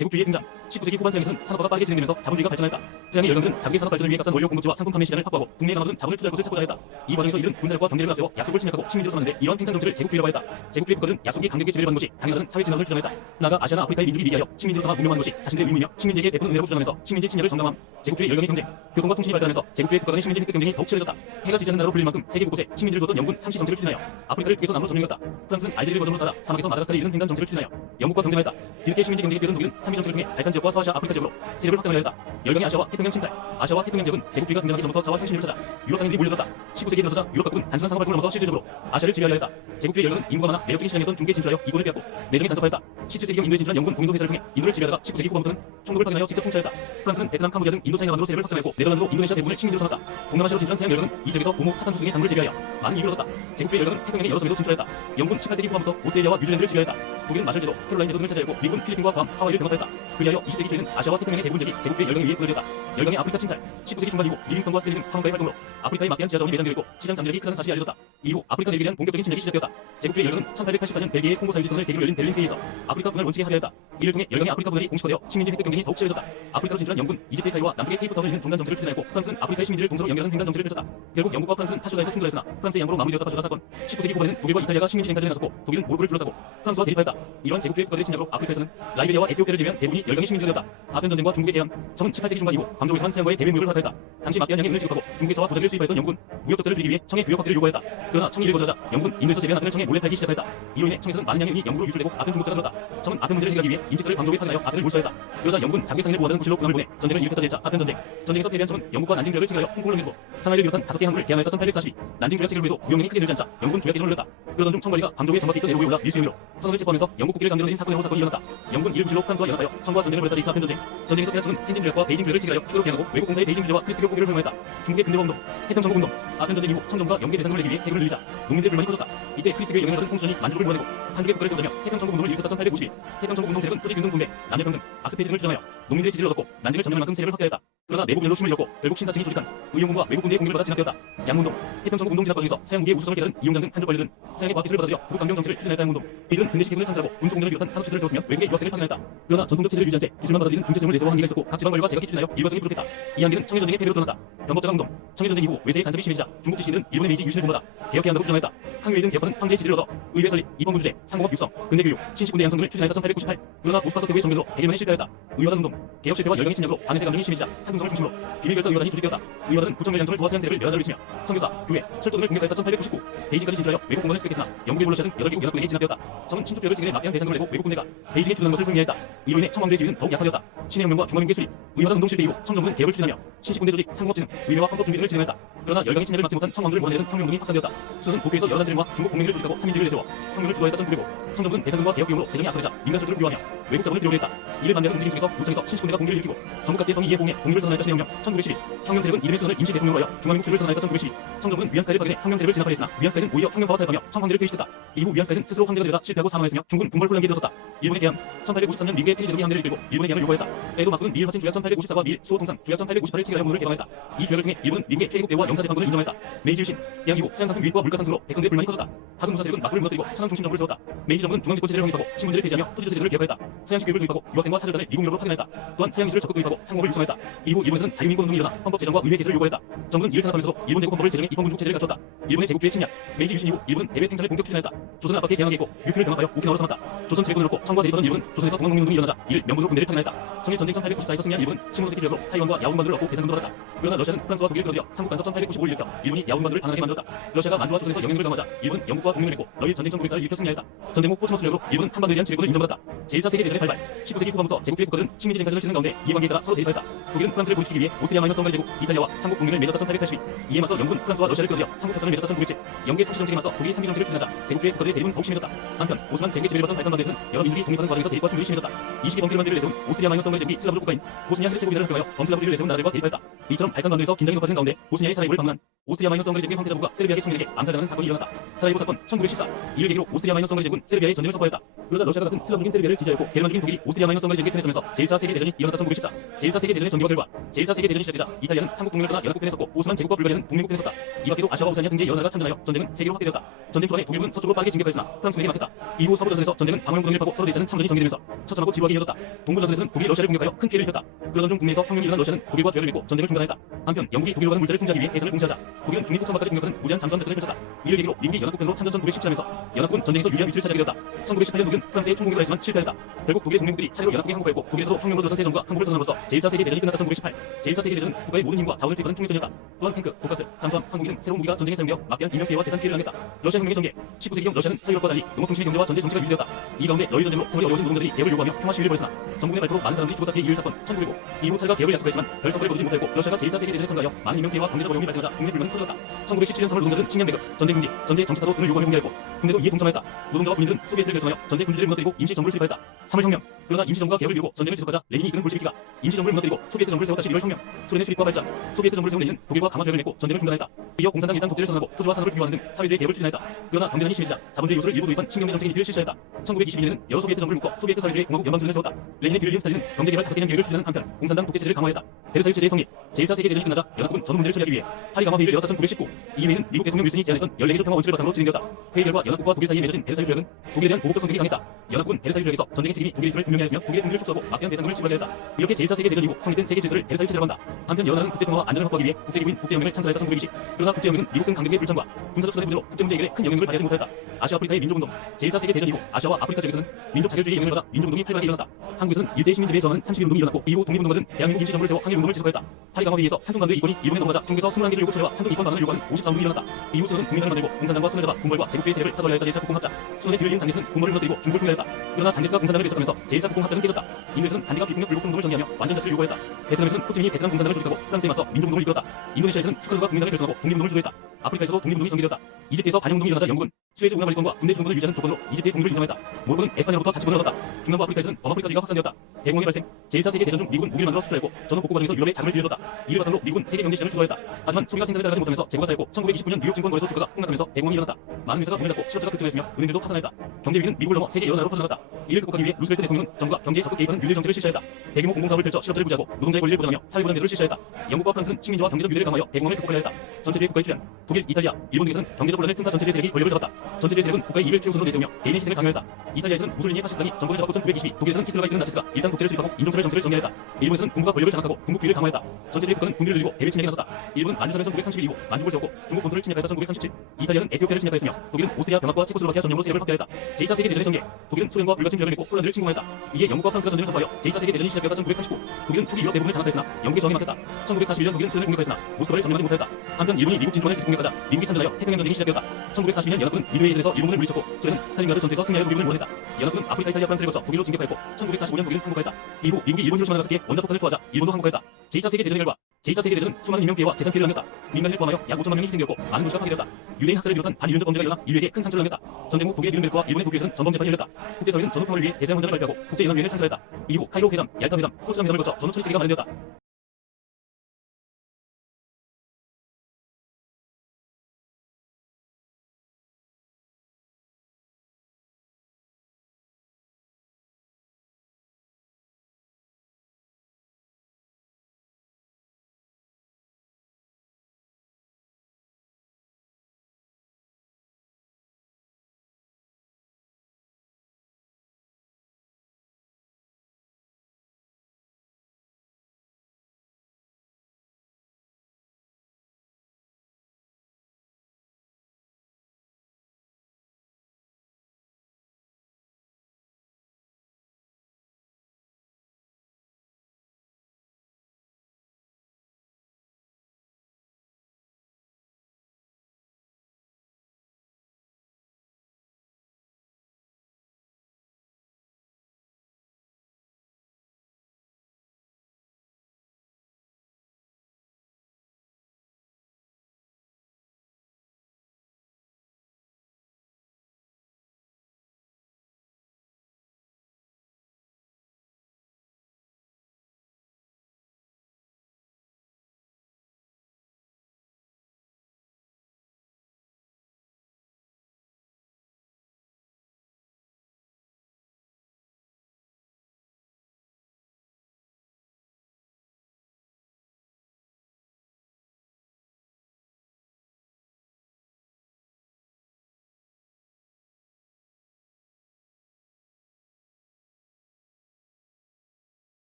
제국주의의 등장. 19세기 후반 서양에서는 산업화가 빠르게 진행되면서 자본주의가 발전하였다. 서양의 연령들은 자국의 산업 발전을 위해 값싼 원료 공급지와 상품 판매 시장을 확보하고 국내에 남아도는 자본을 투자할 곳을 찾고자 했다. 이 과정에서 이들은 군사력과 경제력을 앞세워 약속을 침략하고 식민지로 삼았는데 이런 행정 정치를 제국주의라고 했다. 제국주의 국가들은 약속이 강력하게 지배를 받는 것이 당연하다는 사회 진화론을 주장했다. 나아가 아시아나 아프리카의 민족이 미개하여 식민지로 삼아 운영하는 것이 자신들의 의무이며 식민지에게 베푸는 은혜라고 주장하면서 식민지 침략을 정당함. 제국주의 연령의 경쟁. 교통과 통신이 발달하면서 제국주의 국가 간의 식민지 획득 경쟁이 더욱 치열해졌다. 해가 지지 않는 나라로 불릴 만큼 세계 곳곳에 식민지를 두었던 영국은 삼시 정책을 추진하여 아프리카를 북에서 남으로 점령했다. 프랑스는 알제리를 거점으로 쌓아 사막에서 마다가스카르에 이르는 횡단 정책을 추진하여 영국과 경쟁하였다. 뒤늦게 식민지 경쟁에 뛰어든 독일은 삼비 정책을 통해 발칸 지역과 서아시아 아프리카 지역으로 세력을 확장하려 했다. 열강의 아시아와 태평양 침탈. 아시아와 태평양 지역은 제국주의가 등장하기 전부터 자와 혁신을 찾아 유럽 상인들이 몰려들었다. 19세기에 들어서자 유럽 각국은 단순한 상업 활동을 넘어서 실질적으로 아시아를 지배하려 했다. 제국주의 열강은 인구가 많아 매력적인 시장이었던 중국에 진출하여 이권을 빼앗고 내정에 간섭하였다. 17세기경 인도에 진출한 영국은 공인도 회사를 통해 인도를 지배하다가 19세기 후반부터는 총독을 파견하여 직접 통치하였다. 프랑스는 베트남, 캄보디아 등 인도차이나반도로 세력을 확장했고 네덜란드로 인도네시아 대부분을 식민지로 삼았다. 동남아시아로 진출한 서양 열강은 이 지역에서 고무, 사탄 수중의 작물을 재배하여 많은 이익을 얻었다. 제국주의 열강은 태평양의 여러 섬에도 진출하였다. 영국은 18세기 후반부터 오스트레일리아와 뉴질랜드를 지배하였다. 독일은 마셜제도, 캐롤라인 제도 등을 차지하였고 미국은 필리핀과 괌, 하와이를 병합하였다. 그리하여 20세기 초에는 아시아와 태평양의 대부분 지역이 제국주의 열강에 의해 분열되었다. 열강의 아프리카 침탈. 19세기 중반 이후 리빙스턴과 스탠리 등 탐험가의 활동으로 아프리카에 막대한 지하자원이 매장되었고 시장 잠재력이 크다는 사실이 알려졌다. 이후 아프리카 내륙에 대한 본격적인 침략이 시작되었다. 제국주의 열강은 1884년 벨기에의 콩고 사유지선을 계기로 열린 베를린 회의에서 아프리카 분할 원칙에 합의하였다. 이를 통해 열강의 아프리카 분할이 공식화되어 식민지 획득 경쟁이 더욱 치열해졌다. 아프리카로 진출한 영국은 이집트의 카이로와 남쪽의 케이프타운을 잇는 중간 정책을 추진하였고 프랑스는 아프리카의 식민지를 동서로 연결하는 횡단 정책을 펼쳤다. 결국 영국과 프랑스는 파쇼다에서 충돌했으나 프랑스의 양보로 마무리되었다. 파쇼다 사건. 19세기 후반에는 독일과 이탈리아가 식민지 쟁탈전에 나섰고 독일은 모로코를 둘러싸고 프랑스와 대립하였다. 이런 제국주의 국가들의 침략으로 아프리카에서는 라이베리아와 에티오피아를 제외한 대부분이 열강의 식민지가 되었다. 아편 전쟁과 중국의 대항. 청은 18세기 중반 이후 광저우에서만 서양과의 대외 무역을 허락하였다. 당시 막대한 양의 은을 지급하고 중국에서와 도자기를 수입하였던 영국은 무역 덕대를 줄이기 위해 청의 교역 확대를 요구하였다. 그러나 청이 이를 거절하자 영국은 인도에서 재배한 아편을 청에 몰래 팔기 시작하였다. 이로 인해 청에서는 많은 양의 은이 영국으로 유출되고 아편 중국자가 들었다. 청은 아편 문제를 해결하기 위해 인직서를 광저우에 파견하여 아편을 몰수하였다. 그러자 영국은 자국의 상인을 보호하는 구실로 군함을 보내 전쟁을 일으켰다. 제1차 아편 전쟁. 전쟁에서 패배한 청은 영국과 난징 조약을 체결하여 홍콩을 넘겨주고 상하이를 비롯한 5개 항구를 개항하였다. 1842. 난징 조약 체결 후에도 무역량이 크게 늘지 않자 영국은 조약 개정을 올렸다. 그러던 중 청관리가 광저우에 정박해 있던 애로에 올라 밀수행위로 선언을 체포하면서 영국 국기를 강제로 내린 사건으로 사건이 일어났다. 영국은 이를 구실로 프랑스와 연합하여 청과 전쟁을 벌였다. 2차 아편 전쟁. 전쟁에서 패한 청은 텐진 조약과 베이징 조약을 체결하여 추가로 개항하고 외국 공사의 베이징 주재와 크리스티교 국기를 허용했다. 중국의 근대화 운동, 태평천국 운동, 아편 전쟁 이후 청정부가 영계 대상을 내기 위해 세금을 늘리자 농민들의 불만이 커졌다. 이때 크리스티교의 영향을 받은 홍수전이 만주를 몰아내고 한국의 국가를 세우며 태평천국 운동을 일으켰다. 1852. 태평천국 운동 세력은 토지균등 분배, 남녀평등, 악스페이지 등을 주장하여 농민들의 지지를 얻었고 난징을 점령할 만큼 세력을 확대하였다. 그러나 내부 분열로 힘을 잃었고 결국 신사층이 조직한 의용군과 외국 군대의 공격을 받아 진압되었다. 양문동, 태평천국 운동 진압 과정에서 서양 무기의 우수성을 깨달은 이용장 등 한족 관리들은 서양의 과학기술을 받아들여 북극 강경 정치를 추진하였다. 양문동. 이들은 근대식 해군을 창설하고 군수 공연을 비롯한 산업 시설을 세웠으며 외국의 유학생을 파견하였다. 그러나 전통적 체제를 유지한 채 기술만 받아들이는 중체성을 내세워 한계가 있었고 각 지방 관료가 제각기 추진하여 일관성이 부족했다. 이 한계는 청일전쟁의 패배로 드러났다. 병법자강 운동. 청일전쟁 이후 외세의 간섭이 심해지자 중국 지식인들은 일본의 메이지 유신을 본받아 개혁해야 한다고 주장했다. 항위에 든 개혁파는 황제의 지지를 얻어 의회 설립, 입헌군 주제, 상공업 육성, 근대 교육, 신식군대 양성 등을 추진하였다. 1898. 그러나 모스파서 대회의 정면으로 100일만에 실패하였다. 의화단 운동. 개혁 실패와 열강의 침략으로 반회세 감정이 심해지자 상공성을 중심으로 비밀결사 의화단이 조직되었다. 의화단은 구청을 양성을 도와 서양 세력을 몇 자를 위치며 선교사, 교회, 철도 등을 공격하였다. 1899. 베이징까지 진출하여 외국 공간을 수백했으나 영국, 일본, 러시아 등 8개국 연합군에게 진압되었다. 청은 친축 조약을 체결해 막대한 대상금을 내고 외국 군대가 베이징에 주둔한 것을 흥미했다. 이로 인해 청왕조의 지위는 더욱 약화되었다. 신의 혁명과 중화민국의 수립, 의화단 운동 실패 이후 청정부는 개혁을 추진하며 신식군대 조직, 상공업진흥, 의회와 헌법 준비 등을 진행했다. 그러나 열강의 침략을 막지 못한 청왕조를 몰아내는 혁명운동이 확산되었다. 수는 도쿄에서 여러 단체를 모아 중국 공맹회를 조직하고 삼민주의를 내세워 혁명을 주도하였다. 1905. 청정부는 대상금과 개혁 비용으로 재정이 악화되자 민간 철도를 부여하며 외국 자본을 들여오려 했다. 이를 반대하는 움직임 속에서 노창에서 신식군대가 공기를 일으키고 전국 각지의 성이 이해 봉해 공유를 선언하였다. 신혁명 1912. 혁명 세력은 이들의 수단을 임시 대통령으로 하여 중화민국 수를 선언하였다. 1912. 청정부는 위안스타일을 파견해 혁명 세력을 진압하려 했으나 위안스타일은 오히려 혁명파와 타협하며 청황제를 퇴시했다. 이후 위안스타일은 스스로 황제가 되려다 실패하고 사망했으며 중국은 군벌 혼란기에 들어섰다. 일본의 개항 1853년 미국의 페리 제독이 항대를 이끌고 일본의 개항을 요구했다. 때에도 막군은 미일 화친 조약 1854과 미일 수호 통상 조약 1858을 체결하여 문을 개방했다. 이 조약을 통해 일본은 미국의 최애국 대우와 영사재판권을 인정했다. 메이지 유신 개항 이후 서양 상품 유입과 물가 상승으로 백성들의 불만이 커졌다. 하급 무사 세력은 막군을 무너뜨리고 천황 중심 정부를 세웠다. 메이지 정부는 중앙집권 체제를 확립하고 신분제를 폐지하며 토지조 제도를 개혁하였다. 서양식 교육을 도입하고 유학생과 사절단을 미국 유럽으로 파견했다. 또한 서양 기술을 적극 도입하고 상공업을 육성했다. 이후 일본에서는 자유민권 운동이 일어나 헌법 제정과 의회 개설을 요구했다. 정부는 이를 탄압하면서도 일본 제국 헌법을 제정해 입헌군주국 체제를 갖췄다. 일본의 제국주의 침략 메이지 유신 이후 일본은 대외 팽창을 본격 추진하였다. 조선은 압박해 개항했고 육교를 병합하여 오키나와로 삼았다. 조선 제국을 얻고 청과 대립하던 일본은 조선에서 동학농민운동이 일어나자 이를 명분으로 군대를 파견했다. 청일 전쟁 1894에서 승리한 일본은 시모노세키 조약으로 타이완과 야옹반도를 얻고 대상금도 받았다. 그러나 러시아는 프랑스와 독일을 끌어들여 삼국 간섭 1895를 일으켜 일본이 야옹반도를 반환하게 만들었다. 러시아가 만주와 조선에서 영향력을 강화하자 일본은 영국과 동맹을 맺고 러일 전쟁 전국일사를 일으켜 승리하였다. 전쟁 후 포츠머스 조약으로 일본은 한반도에 대한 지배권을 인정받았다. 제1차 세계대전의 발발 19세기 후반부터 제국주의 국가들은 식민지 쟁탈전을 치는 가운데 이해관계에 따라 서로 대립하였다. 독일은 프랑스를 고립시키기 위해 오스트리아 마이너스 헝가리 제국, 이탈리아와 삼국 동맹을 맺었다. 1882. 이에 맞서 영국은 프랑스와 러시아를 끌어들여 삼국 협상을 맺었다. 1907. 영계 삼시 정책에 맞서 독일이 삼비 정책을 추진하자 제국주의 국가들의 대립은 더욱 심해졌다. 한편 오스만 쟁계 지배를 받던 발칸반도에서는 여러 민족이 독립하는 과정에서 대립과 충돌이 심해졌다. 20개 범죄만들을 내세운 오스트리아 마이너스 헝가리 제국이 슬라브족 국가인 보스니아 헤르체고비나를 합병하여 범슬라브주의를 내세운 나라들과 대립하였다. 이처럼 발칸반도에서 긴장이 높아지는 가운데 보스니아의 사라예보를 방문한 오스트리아-헝가리 제국의 황태자부가 세르비아의 청년에게 암살당하는 사건이 일어났다. 사라예보 사건 1914. 이를 계기로 오스트리아-헝가리 제국은 세르비아의 전쟁을 선포했다. 그러자 러시아가 같은 슬라브적인 세르비아를 지지하였고 게르만적인 독일이 오스트리아-헝가리 제국의 편에 서면서 제1차 세계대전이 일어났다. 1914. 제1차 세계대전의 전개와 결과 제1차 세계대전이 시작되자 이탈리아는 삼국 동맹을 떠나 연합국 편에 섰고 오스만 제국과 불가리아는 동맹국 편에 섰다. 이 밖에도 아시아와 오세아니아 등지의 여러 나라가 참전하여 전쟁은 세계로 확대되었다. 전쟁 초반에 독일군 서쪽으로 빠르게 진격하였으나 프랑스군에게 막혔다. 이후 서부전선에서 전쟁은 방어용 구덩이를 파고 서로 대치하는 참전이 전개되면서 처참하고 지루하게 이어졌다. 동부전선에서는 독일이 러시아를 공격하여 큰 피해를 입혔다. 그러던 중 북미에서 혁명이 일어난 러시아는 독일과 조약을 맺고 전쟁을 중단했다. 한편 영국이 독일로 가는 물자를 통제하기 위해 해상을 봉쇄하자 독일은 중립국 선박까지 공격하는 무제한 잠수함 작전을 펼쳤다. 이를 계기로 미국이 연합국 편으로 참전 1917하면서 연합국은 전쟁에서 유리한 위치를 차지하게 되었다. 1918년 독일은 프랑스의 총공격을 했지만 실패했다. 결국 독일의 동맹국들이 차례로 연합국에 항복하였고 독일에서도 혁명으로 들어선 세종과 항복을 선언함으로써 제1차 세계대전이 끝났다. 1918. 제1차 세계대전은 국가의 모든 힘과 자원을 투입하는 총력전이었다. 또한 탱크, 독가스, 잠수함, 항공기 등 새로운 무기가 전쟁에 사용되어 막대한 인명 피해와 재산 피해를 당했다. 러시아 혁명의 전개. 19세기경 러시아는 서유럽과 달리 농업 중심의 경제와 전제 정치가 유지되었다. 이 가운데 러일 전쟁으로 생활이 어려워진 노동자들이 개혁을 요구하며 평화 시위를 벌였으나 정부의 발표로 많은 사람들이 죽었다. 이일 사건 1905. 이후 차례가 개혁을 약속했지만 별 성과를 거두지 못했고 러시아가 제1차 세계대전에 참가하여 많은 인명 피해와 경제적 어려움이 발생하자 국내 불만이 터졌다. 1917년 3월 노동자들은 식량 배급, 전쟁 중지, 전쟁 정치 타도 등을 요구하며 항의하였고 국내도 이에 동참하였다. 노동자와 국민들은 소비에트를 결성하여 전쟁 군주제를 무너뜨리고 임시정부를 수립하였다. 3월 혁명. 그러나 임시정부가 개혁을 이루고 전쟁을 지속하자 레닌이 이끄는 볼셰비키가 임시정부를 무너뜨리고 소비에트 정부를 세웠다. 11월 혁명. 소련의 수립과 발전. 소비에트 정부를 세운 레닌은 독일과 강화 조약을 맺고 전쟁을 중단했다. 이어 공산당 일당 독재를 선언하고 토지와 산업을 비교하는 등 사회주의 개혁을 추진하였다. 그러나 경제난이 심해지자 자본주의 요소를 일부 도입한 신경제 정책의 일을 실시하였다. 1922년에는 여러 소비에트 정부를 묶어 소비에트 사회주의 공화국 연방수련을 세웠다. 레닌의 뒤를 이은 스탈린은 경제개발 5개년 계획을 추진하는 한편 공산당 독재 체제를 강화했다. 베르사유 체제의 성립. 제1차 세계대전이 끝나자 연합국은 전후 문제를 처리하기 위해 파리 강화 회의를 열었다. 1919. 이 회의는 미국 대통령 윌슨이 제안했던 14개조 평화 원칙을 바탕으로 진행되었다. 회의 결과 연합국과 독일 사이에 맺어진 베르사유 조약은 독일에 대한 보복적 성격이 강했다. 연합국은 베르사유 조약에서 전쟁의 책임이 독일이 있음을 분명히 하였으며 독일의 군대를 축소하고 막대한 대상금을 지불하게 했다. 이렇게 제1차 세계대전 이후 성립된 세계 질서를 베르사유 체제라고 한다. 한편 여러 나라는 국제평화와 안전을 확보하기 위해 국제기구인 국제연맹을 창설했다. 1920. 그러나 국제연맹은 미국 등 강대국의 불참과 군사적 수단의 문제로 국제 문제 해결에 큰 영향력을 발휘하지 못하였다. 아시아 아프리카의 민족운동. 제1차 세계대전 이후 아시아와 아프리카 지역에서는 민족 자결주의의 영향을 받아 민족운동이 활발하게 일어났다. 한국에서는 일제의 시민지배에 저항하는 32운동이 일어났고 이후 독립운동가들은 대한민국 임시정부를 세워 항일운동을 지속하였다. 파리 강화 회의에서 산둥반도의 이권이 일본에 넘어가자 중국에서 21개조 요구 철회와 산둥 이권 반환을 요구하는 54운동이 일어났다. 이후 수도는 국민을 만들고 공산당과 손을 잡아 군벌과 제국주의 세력을 타돌려야 했다. 제1차 국공합작. 수도의 뒤를 이은 장제스는 군벌을 무너뜨리고 중국을 통일하였다. 그러나 장제스가 공산당을 배척하면서 제1차 국공합작은 깨졌다. 인도에서는 반대가 비폭력 불복 중동을 정리하며 완전 자치를 요구했다. 베트남에서는 호치민이 베트남 공산당을 조직하고 프랑스에 맞서 민족운동을 이끌었다. 인도네시아에서는 수카르가 국민당을 결성하고 독립운동을 주도했다. 아프리카에서도 독립운동이 전개되었다. 이집트에서 반영운동이 일어나자 영국은 수에즈 운하 관리권과 군대 중공을 유지하는 조건으로 이집트의 독립을 인정했다. 모로코는 에스파냐로부터 자치권을 얻었다. 중남부 아프리카에서는 범아프리카주의가 확산되었다. 대공황의 발생. 제1차 세계대전 중 미국은 무기를 만들어 수출했고 전후 복구 과정에서 유럽에 자금을 빌려줬다. 이를 바탕으로 미국은 세계 경제 시장을 주도했다. 하지만 소비가 생산을 따라가지 못하면서 재고가 쌓였고 1929년 뉴욕 증권 거래소 주가가 폭락하면서 대공황이 일어났다. 많은 회사가 문을 닫고 실업자가 급증했으며 은행들도 파산했다. 경제 위기는 미국을 넘어 세계 여러 나라로 퍼져나갔다. 이를 극복하기 위해 루스벨트 대통령은 정부가 경제에 적극 개입하는 뉴딜 정책을 실시했다. 대규모 공공사업을 펼쳐 실업자를 부자하고 노동자의 권리를 보장하며 사회보장제도를 실시했다. 영국과 프랑스는 식민지와 경제적 유대를 강화하여 대공황을 극복하려 했다. 전체주의 국가의 출현. 독일, 이탈리아, 일본 등에서는 경제적 혼란을 틈타 전체주의 세력이 권력을 잡았다. 전체주의 세력은 국가의 이익을 최우선으로 내세우며 개인의 희생을 강요했다. 이탈리아에서는 무솔리니의 파시스탄이 정권을 잡았고 1922, 독일에서는 히틀러가 이끄는 나치스가 일단 독재를 수립하고 인종차별 정책을 정리했다. 일본에서는 군부가 권력을 장악하고 군국주의를 강화했다. 전체주의 국가는 군비를 늘리고 대외 침략에 나섰다. 일본은 만주사변 1931 이후 만주국을 세웠고 중국 본토를 침략하였다. 1937. 이탈리아는 에티오피아를 침략하였으며 독일은 오스트리아, 병합과 체코슬로바키아 전역으로 세력을 확대했다. 제2차 세계대전의 전개. 독일은 소련과 불가침 조약을 맺고 폴란드를 침공하였다. 이에 영국과 프랑스가 전쟁을 선포하여 제2차 세계대전이 시작되었다. 1939. 독일은 초기 유럽 대부분을 장악했으나 영국의 저항에 막혔다. 1941년 독일은 소련을 공격하였으나 모스크바를 점령하지 못하였다. 한편 일본이 미국 진주만을 기습 공격하자 미국이 참전하여 태평양 전쟁이 시작되었다. 1942년 연합군은 미드웨이 전에서 일본을 물리쳤고 소련은 스탈린그라드 전투에서 승리하여 독일을 몰아냈다. 연합군은 아프리카, 이탈리아, 프랑스를 거쳐 독일로 진격하였고 1945년 독일은 항복하였다. 이후 미국이 일본 히로시마 나가사키에 원자폭탄을 투하자 일본도 항복하였다. 제2차 세계대전의 결과 제2차 세계대전은 수많은 인명 피해와 재산 피해를 남겼다. 민간인을 포함하여 약 5천만 명이 희생되었고 많은 도시가 파괴되었다. 유대인 학살을 비롯한 반인륜적 범죄가 일어나 인류에게 큰 상처를 남겼다. 전쟁 후 독일의 뉴른베르크와 일본의 도쿄에서는 전범 재판이 열렸다. 국제사회는 전후 평화를 위해 대서양 헌장을 발표하고 국제연합위원회를 창설했다. 이후 카이로 회담, 얄타 회담, 포츠담 회담을 거쳐 전후 처리 체계가 마련되었다.